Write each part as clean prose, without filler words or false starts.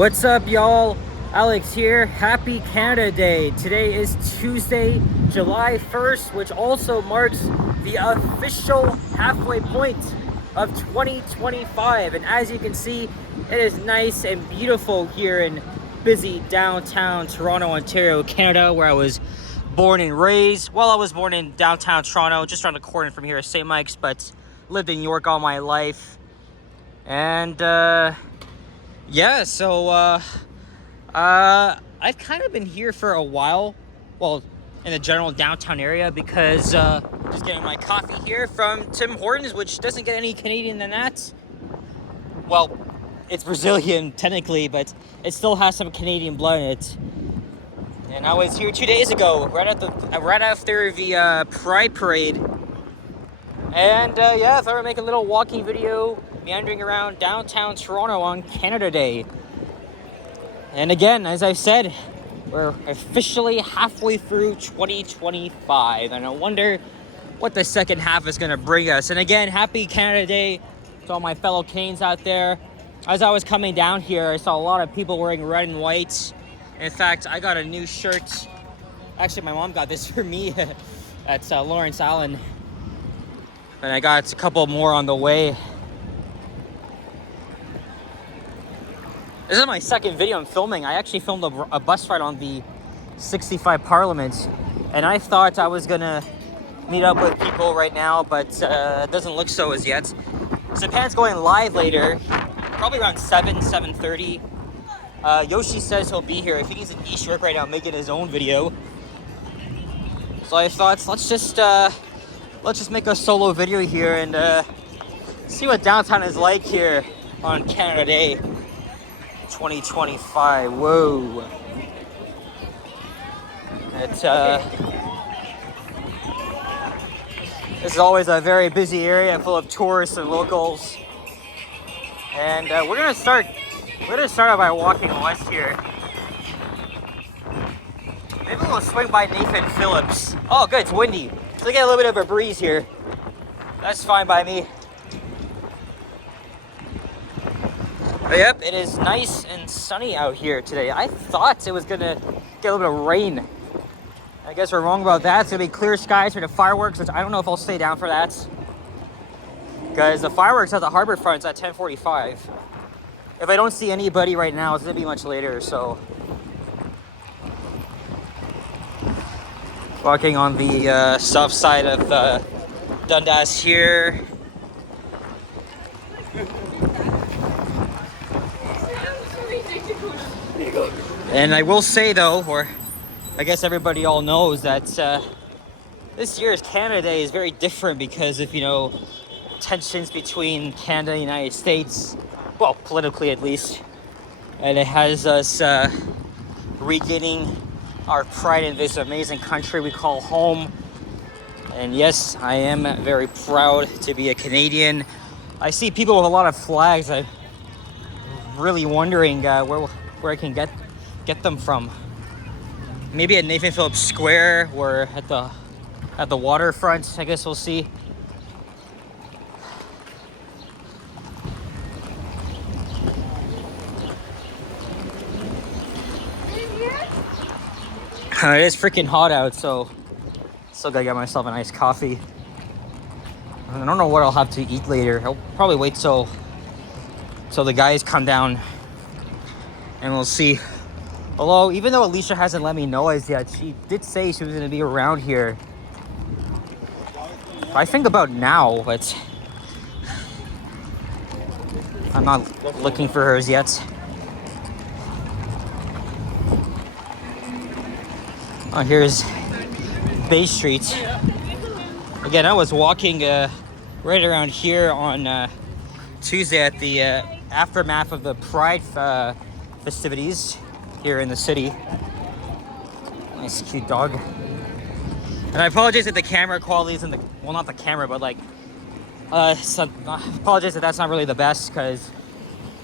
What's up, y'all? Alex here. Happy Canada Day. Today is Tuesday, July 1st, which also marks the official halfway point of 2025. And as you can see, it is nice and beautiful here in busy downtown Toronto, Ontario, Canada, where I was born and raised. Well, I was born in downtown Toronto, just around the corner from here at St. Mike's, but lived in York all my life. And, yeah, so I've kind of been here for a while, well, in the general downtown area, because just getting my coffee here from Tim Hortons, which doesn't get any Canadian than that. Well, it's Brazilian technically, but it still has some Canadian blood in it. And I was here 2 days ago, right after the Pride Parade, and yeah, I thought I'd make a little walking video, meandering around downtown Toronto on Canada Day. And again, as I said, we're officially halfway through 2025, and I wonder what the second half is going to bring us. And again, happy Canada Day to all my fellow Canes out there. As I was coming down here, I saw a lot of people wearing red and white. In fact, I got a new shirt. Actually, my mom got this for me at Lawrence Allen. And I got a couple more on the way. This is my second video I'm filming. I actually filmed a bus ride on the 65 Parliament, and I thought I was gonna meet up with people right now, but it doesn't look so as yet. Zapan's going live later, probably around 7:30. Yoshi says he'll be here. If he's in East York right now making his own video. So I thought, let's just make a solo video here and see what downtown is like here on Canada Day 2025. Whoa. This is always a very busy area full of tourists and locals. And we're gonna start out by walking west here. Maybe we'll swing by Nathan Phillips. Oh good, it's windy. So we get a little bit of a breeze here. That's fine by me. But yep, it is nice and sunny out here today. I thought it was gonna get a little bit of rain. I guess we're wrong about that. It's gonna be clear skies for the fireworks, which I don't know if I'll stay down for that. Because the fireworks at the harbor front is at 10:45. If I don't see anybody right now, it's gonna be much later, so. Walking on the south side of Dundas here. And I will say though, or I guess everybody all knows that this year's Canada Day is very different because of, tensions between Canada and the United States, well, politically at least. And it has us regaining our pride in this amazing country we call home. And yes, I am very proud to be a Canadian. I see people with a lot of flags. I'm really wondering where I can get them from. Maybe at Nathan Phillips Square or at the waterfront. I guess we'll see. It is freaking hot out, so still gotta get myself a nice coffee. I don't know what I'll have to eat later. I'll probably wait till the guys come down and we'll see. Although, even though Alicia hasn't let me know as yet, she did say she was gonna be around here. I think about now, but I'm not looking for her as yet. Oh, here's Bay Street. Again, I was walking right around here on Tuesday at the aftermath of the Pride festivities here in the city. Nice cute dog. And I apologize that the camera quality isn't well, not the camera, but like I apologize that that's not really the best because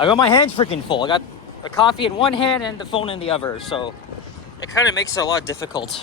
I got my hands freaking full. I got the coffee in one hand and the phone in the other, so it kind of makes it a lot difficult.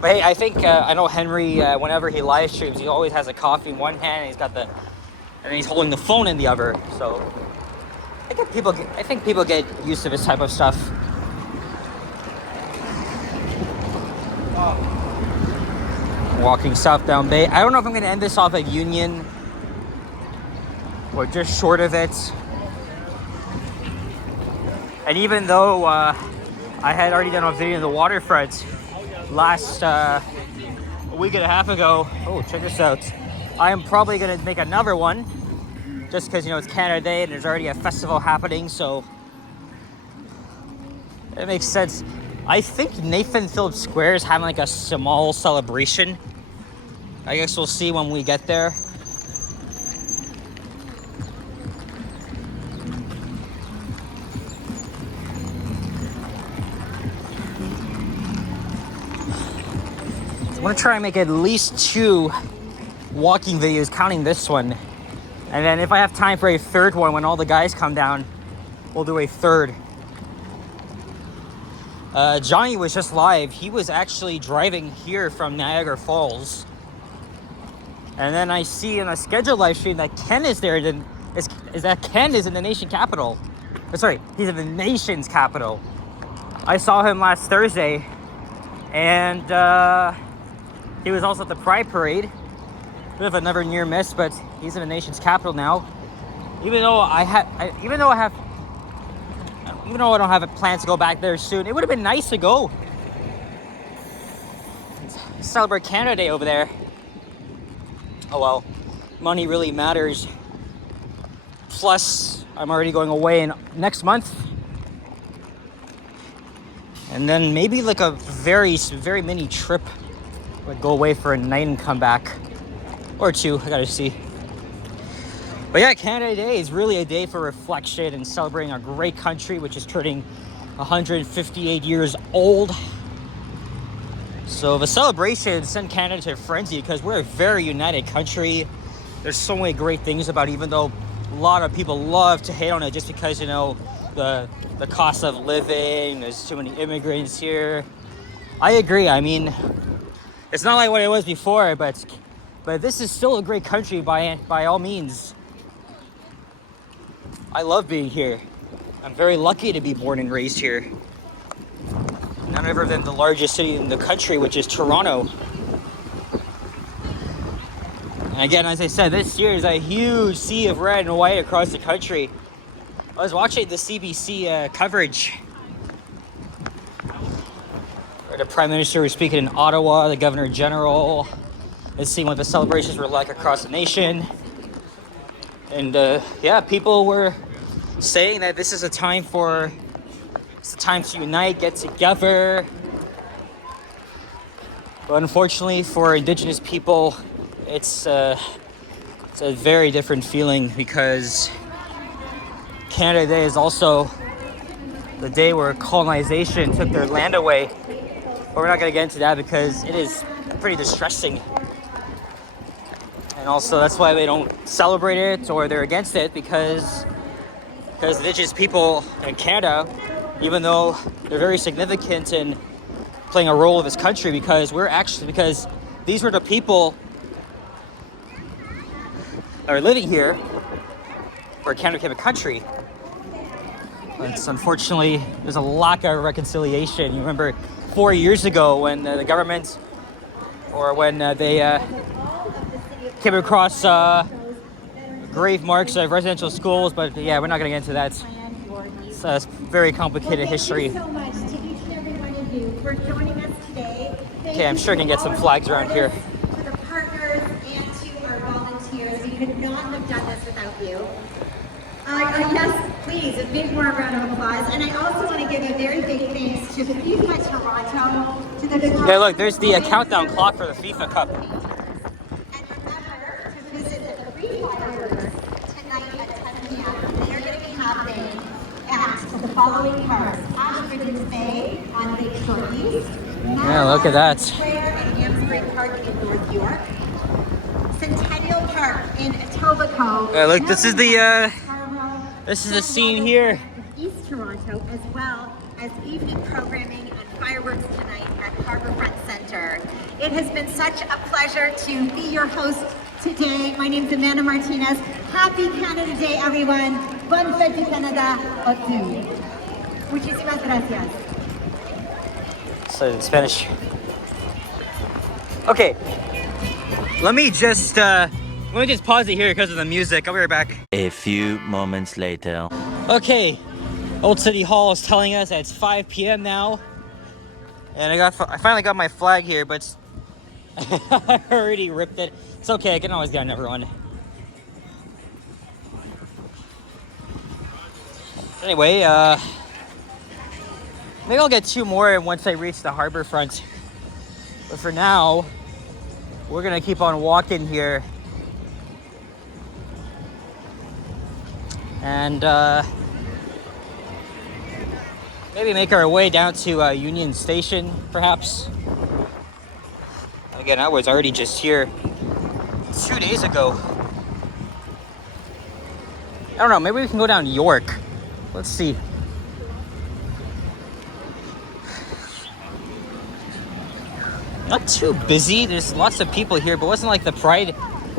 But hey, I think I know Henry. Whenever he live streams, he always has a coffee in one hand, and he's holding the phone in the other. So I think people get used to this type of stuff. Walking southbound Bay. I don't know if I'm going to end this off at Union or just short of it. And even though I had already done a video in the waterfront last a week and a half ago. Oh, check this out. I am probably going to make another one just because, you know, it's Canada Day and there's already a festival happening, so it makes sense. I think Nathan Phillips Square is having like a small celebration. I guess we'll see when we get there. I'm gonna try and make at least 2 walking videos, counting this one. And then if I have time for a third one, when all the guys come down, we'll do a third. Johnny was just live. He was actually driving here from Niagara Falls. And then I see in a scheduled live stream that Ken is there. Is that Ken is in the nation capital. Sorry, he's in the nation's capital. I saw him last Thursday. And he was also at the Pride Parade. Bit of another near miss, but he's in the nation's capital now. Even though I don't have a plan to go back there soon, it would have been nice to go celebrate Canada Day over there. Oh well, money really matters. Plus, I'm already going away next month. And then maybe like a very, very mini trip. Like go away for a night and come back. Or 2, I gotta see. But yeah, Canada Day is really a day for reflection and celebrating our great country, which is turning 158 years old. So the celebration sent Canada to a frenzy because we're a very united country. There's so many great things about it, even though a lot of people love to hate on it just because, you know, the cost of living, there's too many immigrants here. I agree. I mean, it's not like what it was before, but this is still a great country by all means. I love being here. I'm very lucky to be born and raised here. None other than the largest city in the country, which is Toronto. And again, as I said, this year is a huge sea of red and white across the country. I was watching the CBC coverage where the Prime Minister was speaking in Ottawa, the Governor General, and seeing what the celebrations were like across the nation. And yeah, people were saying that this is a time to unite, get together. But unfortunately for Indigenous people, it's a very different feeling because Canada Day is also the day where colonization took their land away. But we're not going to get into that because it is pretty distressing. And also that's why they don't celebrate it or they're against it because Indigenous people in Canada, even though they're very significant in playing a role in this country, because these were the people that are living here where Canada became a country. But unfortunately, there's a lack of reconciliation. You remember 4 years ago when the government, or when they came across grave marks of residential schools, but yeah, we're not going to get into that. It's a very complicated history. Thank you so much to each and every one of you for joining us today. Okay, I'm sure I can get some flags around here. To the partners and to our volunteers, we could not have done this without you. Yes, please, a big warm round of applause. And I also want to give a very big thanks to FIFA Toronto, to the Yeah, look, there's the countdown clock for the FIFA Cup. And remember to visit the free fireworks tonight at 10 p.m. They are going to be happening at the following parks: Ashford Bay on Lakeshore East. Yeah, look at that. Square and Amesbury Park in North York. Centennial Park in Etobicoke. Yeah, look, this is the scene here. East Toronto, as well as evening programming and fireworks tonight at Harbourfront Centre. It has been such a pleasure to be your host today. My name is Amanda Martinez. Happy Canada Day, everyone. Bonne fête du Canada à tous. Muchísimas gracias. So in Spanish. Okay. Let me just pause it here because of the music. I'll be right back. A few moments later. Okay. Old City Hall is telling us that it's 5 p.m. now. And I finally got my flag here, but I already ripped it. It's okay, I can always get another one. Anyway, maybe I'll get 2 more once I reach the harbor front. But for now, we're gonna keep on walking here. And maybe make our way down to Union Station, perhaps. Again, I was already just here 2 days ago. I don't know, maybe we can go down York. Let's see. Not too busy. There's lots of people here, but it wasn't like the Pride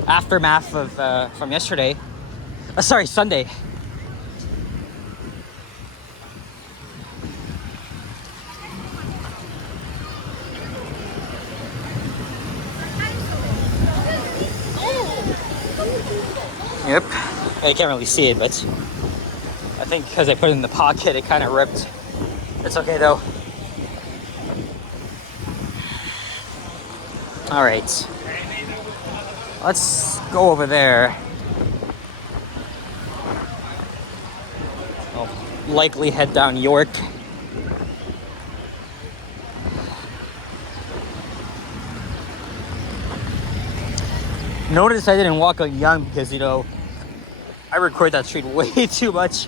aftermath of from yesterday. Sorry, Sunday. Yep. I can't really see it, but I think because I put it in the pocket, it kind of ripped. It's okay though. All right. Let's go over there. I'll likely head down York. Notice I didn't walk on Yonge because, you know, I record that street way too much.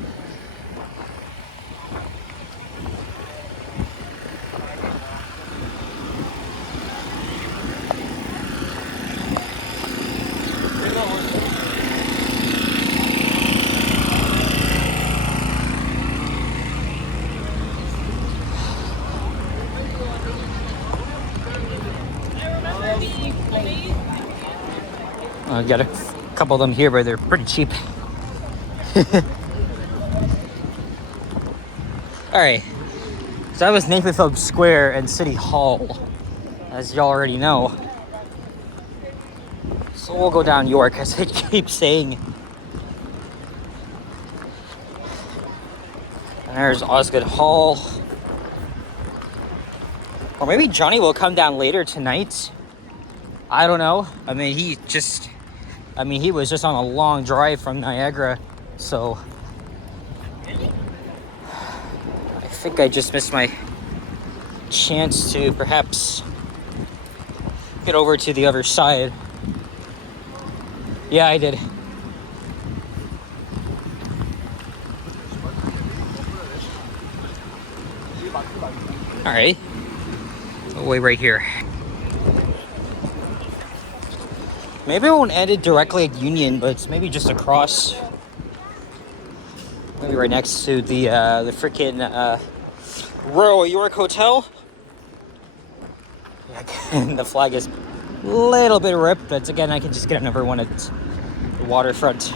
I got a couple of them here, but they're pretty cheap. Alright, so that was Nathan Phillips Square and City Hall, as y'all already know. So we'll go down York, as I keep saying. And there's Osgood Hall. Or maybe Johnny will come down later tonight. I don't know. I mean, he was just on a long drive from Niagara, so I think I just missed my chance to perhaps get over to the other side. Yeah, I did. All right, we'll wait right here. Maybe I won't end it directly at Union, but it's maybe just across. Maybe right next to the freaking Royal York Hotel. Yeah, again, the flag is a little bit ripped, but again, I can just get another one at the waterfront.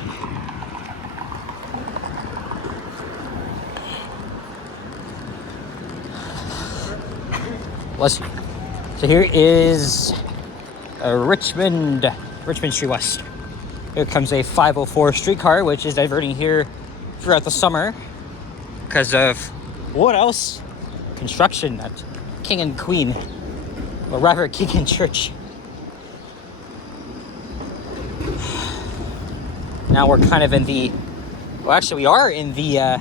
So here is Richmond Street West. Here comes a 504 streetcar, which is diverting here throughout the summer because of what else? Construction at King and Queen, or rather King and Church. Now we're kind of in the, well, actually we are in the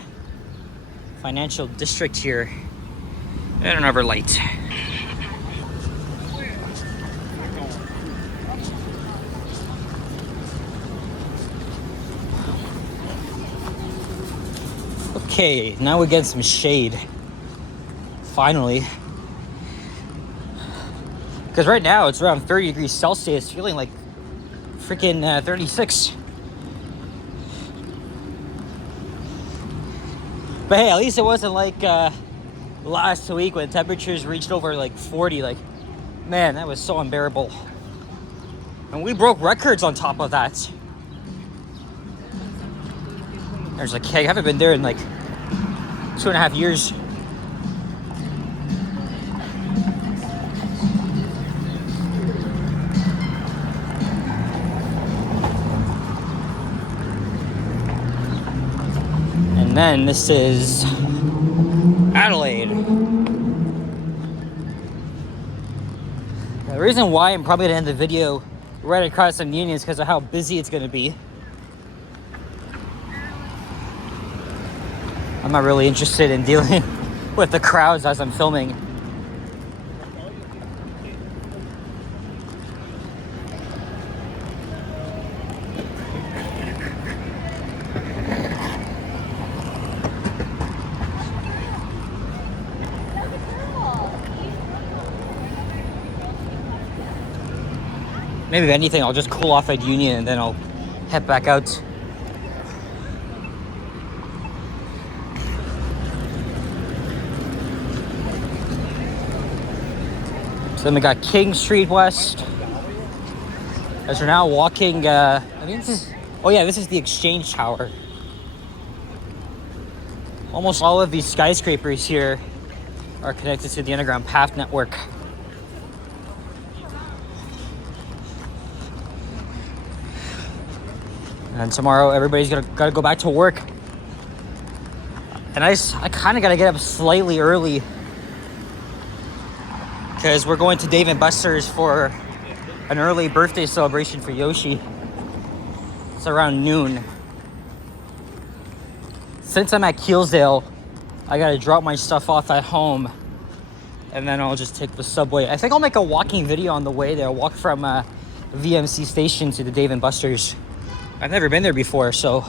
financial district here. And another light. Okay, now we get some shade. Finally. Because right now it's around 30 degrees Celsius, feeling like freaking 36. But hey, at least it wasn't like last week when temperatures reached over like 40. Like, man, that was so unbearable. And we broke records on top of that. There's a keg. I haven't been there in like 2.5 years. And then this is Adelaide. The reason why I'm probably gonna end the video right across from Union is because of how busy it's gonna be. I'm not really interested in dealing with the crowds as I'm filming. Maybe if anything, I'll just cool off at Union and then I'll head back out. So then we got King Street West. As we're now walking, I think this is, oh yeah, this is the Exchange Tower. Almost all of these skyscrapers here are connected to the underground path network. And tomorrow everybody's gotta go back to work. And I kind of gotta get up slightly early because we're going to Dave & Buster's for an early birthday celebration for Yoshi. It's around noon. Since I'm at Keelsdale, I gotta drop my stuff off at home and then I'll just take the subway. I think I'll make a walking video on the way there. I'll walk from VMC Station to the Dave & Buster's. I've never been there before, so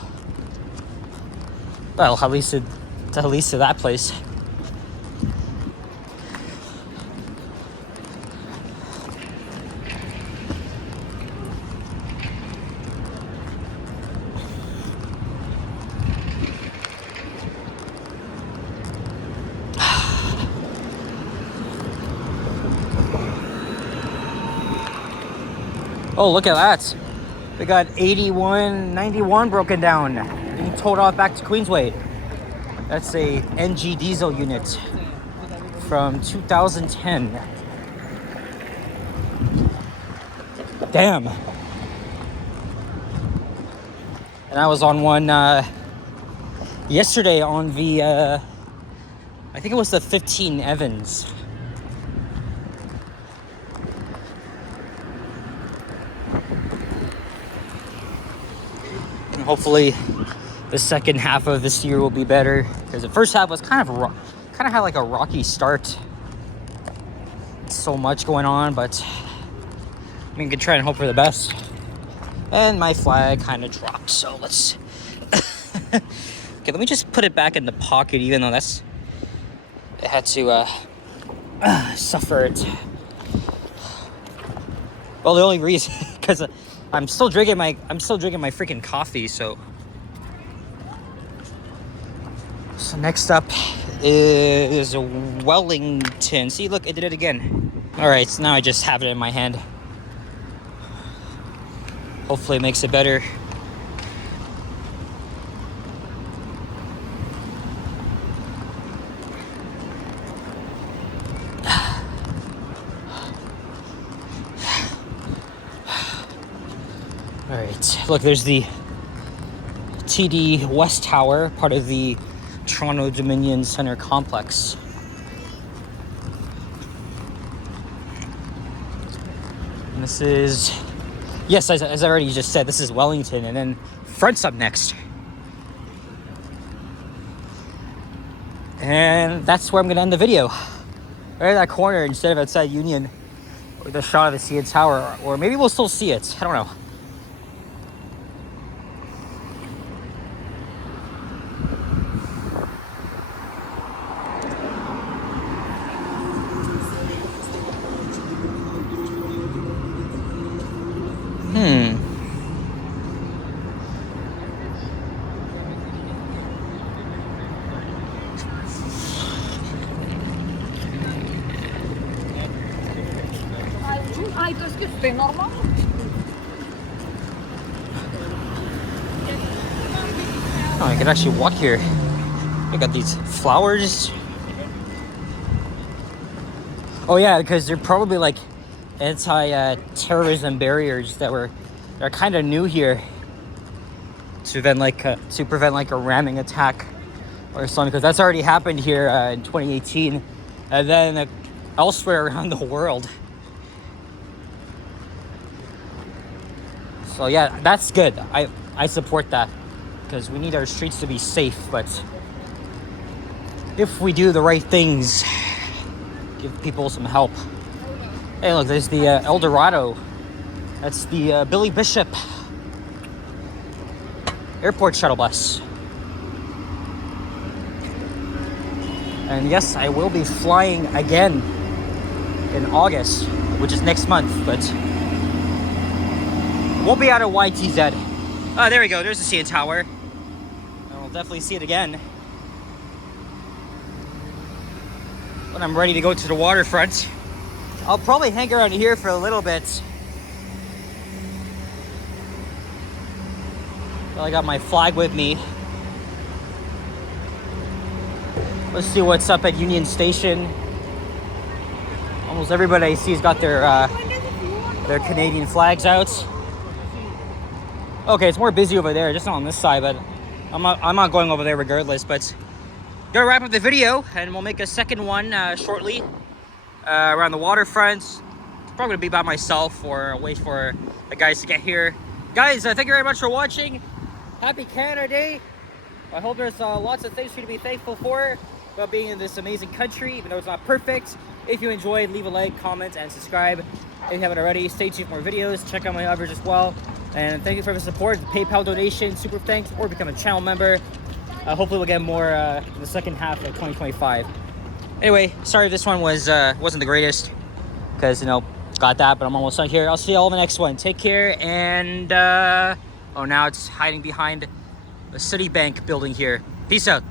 well, at least to that place. Oh, look at that. We got 8191 broken down, being towed off back to Queensway. That's a NG diesel unit from 2010. Damn. And I was on one yesterday on the, I think it was the 15 Evans. Hopefully the second half of this year will be better, because the first half was kind of had like a rocky start. So much going on, but I mean, we can try and hope for the best. And my flag kind of dropped, so let's okay, let me just put it back in the pocket, even though it had to suffer it. Well, the only reason because I'm still drinking my freaking coffee. So next up is Wellington. See, look, I did it again. All right, so now I just have it in my hand. Hopefully it makes it better. All right, look, there's the TD West Tower, part of the Toronto Dominion Centre complex. And this is, yes, as I already just said, this is Wellington, and then Front's up next. And that's where I'm gonna end the video. Right at that corner, instead of outside Union, with a shot of the CN Tower, or maybe we'll still see it, I don't know. Ai, tu que c'est normal. Oh, I could actually walk here. I got these flowers. Oh yeah, because they're probably like anti-terrorism barriers that are kind of new here to prevent like a ramming attack or something, because that's already happened here in 2018 and then elsewhere around the world. So yeah, that's good. I support that, because we need our streets to be safe. But if we do the right things, give people some help. Hey, look, there's the El Dorado. That's the Billy Bishop airport shuttle bus. And yes, I will be flying again in August, which is next month, but won't be out of YTZ. Oh, there we go. There's the CN Tower. And we'll definitely see it again when I'm ready to go to the waterfront. I'll probably hang around here for a little bit. Well, I got my flag with me. Let's see what's up at Union Station. Almost everybody I see has got their Canadian flags out. Okay, it's more busy over there, just not on this side, but I'm not going over there regardless. But gonna wrap up the video, and we'll make a second one shortly around the waterfront. It's probably gonna be by myself or wait for the guys to get here. Guys, thank you very much for watching. Happy Canada Day. I hope there's lots of things for you to be thankful for about being in this amazing country, even though it's not perfect. If you enjoyed, leave a like, comment, and subscribe. If you haven't already, stay tuned for more videos. Check out my others as well. And thank you for the support, PayPal donation, super thanks, or become a channel member. Hopefully we'll get more in the second half of 2025. Anyway, sorry if this one wasn't the greatest, because, you know, got that, but I'm almost done here. I'll see you all in the next one. Take care, and oh, now it's hiding behind the Citibank building here. Peace out.